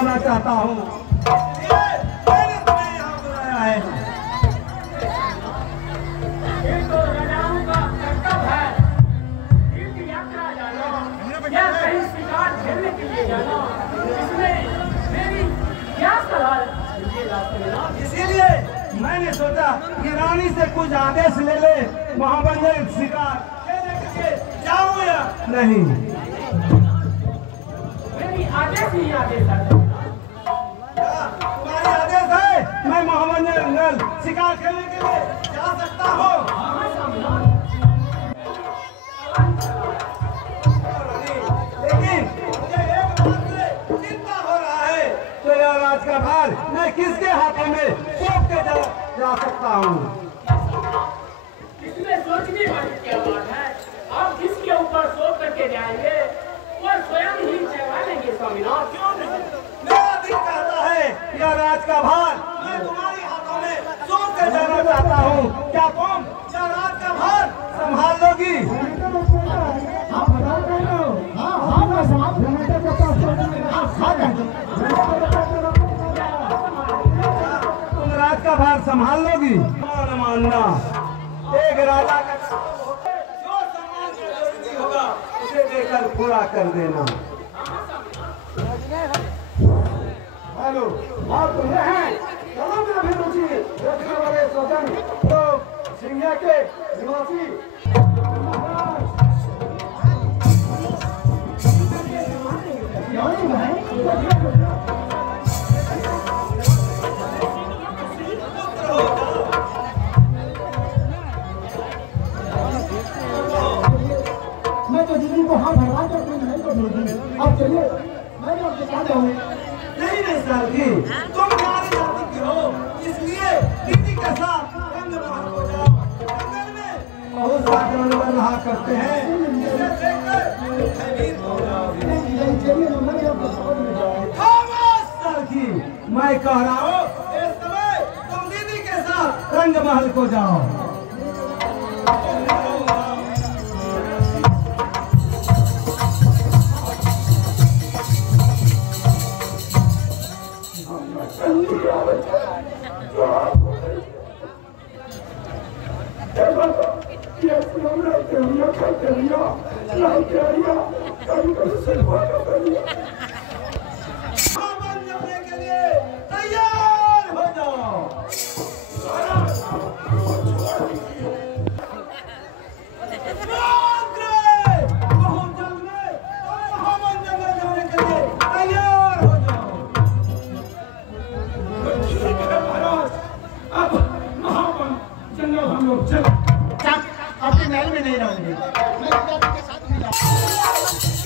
जाना चाहता हूँ। मैंने तुम्हें यहाँ बुलाया है। ये तो राजाओं का कर्तव्य है। तीर्थ यात्रा जाना या कहीं शिकार खेलने के लिए जाना, इसमें मेरी क्या सलाह है? इसीलिए मैंने सोचा कि रानी से कुछ आदेश ले ले, महाबंजर शिकार खेलने के लिए जाऊँ या नहीं। मेरी आदेश ही आदेश है। तुम्हारी आदेश है मैं महाबंजर जंगल शिकार खेलने के लिए जा सकता हूँ। लेकिन मुझे एक बात से चिंता हो रहा है, तो यह राज का भार मैं किसके हाथों में सौंप के जा सकता हूँ। इसमें सोचने वाली क्या बात है? आप किसके ऊपर सौंप करके जाएंगे, वो स्वयं ही चढ़ा लेंगे स्वामीनाथ। क्यों नहीं? मेरा दिल कहता है यह राज का भार मैं तुम्हारे हाथों में सौंप के जाना चाहता हूँ। क्या तुम यह राज का भार संभाल लोगी? तुम राज का भार संभाल लोगी? मानना एक राजा का जो सम्मान की जरूरत होगा उसे देकर पूरा कर देना। हेलो, आप तुम्हें हैं चलो में अभिरुचि रखने वाले स्वजन तो सिंघिया के निवासी मैं तो दीदी को हाँ भरवा कर नहीं तो भेजी। अब चलिए मैं तो आपके साथ जाऊँ। नहीं सारथी, तुम नारी जाति की हो, इसलिए दीदी के साथ रंग महल हो जाओ। जंगल में बहुत सारे जानवर रहा करते हैं, इसे देखकर भयभीत हो जाओगे। चलिए मैं आपको समझ में जाऊँ। खामोश सारथी, मैं कह रहा हूँ इस समय तुम दीदी के साथ रंग महल को जाओ। जाने के लिए तैयार हो जाओ। बहुत जल्द में महावन जंगल जाने के लिए तैयार हो जाओ। अब महावन जंगल हम लोग चल आपके महल में नहीं रहेंगे। मैं आपके साथ नहीं जाऊँगा।